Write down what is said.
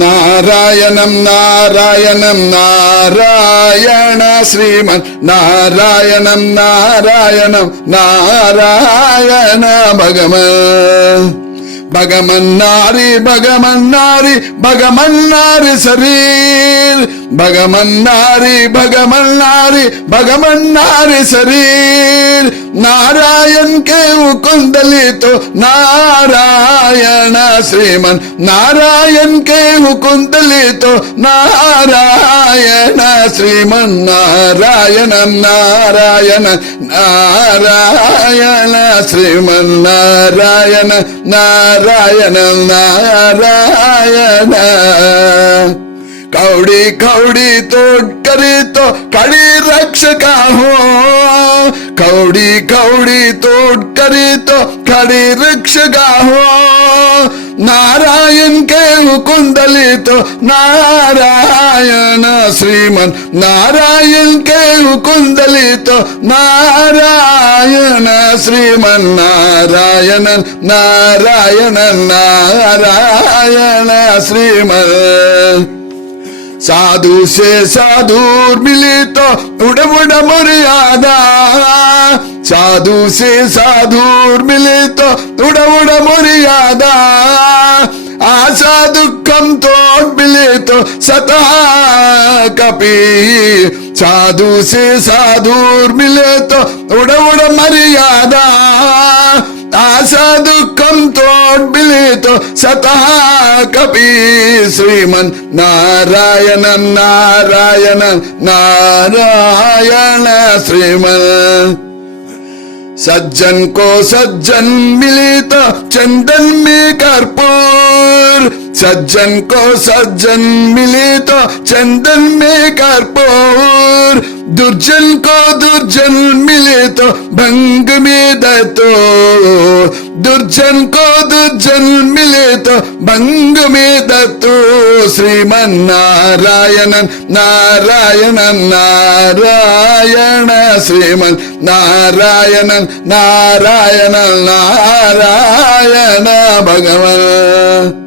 నారాయణం నారాయణం నారాయణ శ్రీమన్ నారాయణం నారాయణం నారాయణ భగమన్నారి భగమన్నారి భగమన్నారి శరీర్ భగమన్నారి భగమన్నారి భగమన్నారి शरीर नारायण के हुकुंदली तो नारायण श्रीमन नारायण के हुकुंदली तो नारायण श्रीमन नारायण नारायण नारायण श्रीमन नारायण नारायण नारायण कौड़ी कौड़ी तोड़ करे तो कड़ी रक्षका हो कौड़ी कौड़ी तोड़ करे तो कड़ी रक्षका हो नारायण के हुकुंदली तो नारायण श्रीमन नारायण के हुकुंदली तो नारायण श्रीमन नारायण नारायण नारायण श्रीमन साधु से साधु मिली तो उड़ उड़ मर्यादा साधु से साधु मिली तो उड़ उड़ मर्यादा आशा दुखम तो मिले तो सता कपी साधु से साधु मिले तो उड़ उड़ मर्यादा आशा दुखम तोड़ मिले तो सतः कपि श्रीमन नारायण नारायण नारायण श्रीमन सज्जन को सज्जन मिले तो चंदन में कर्पूर सज्जन को सज्जन मिले तो चंदन में कर्पूर दुर्जन को दुर्जन मिले तो भंग में दत्तो दुर्जन को दुर्जन मिले तो भंग में दत्तो श्रीमन नारायण नारायण नारायण श्रीमन नारायण नारायण नारायण भगवान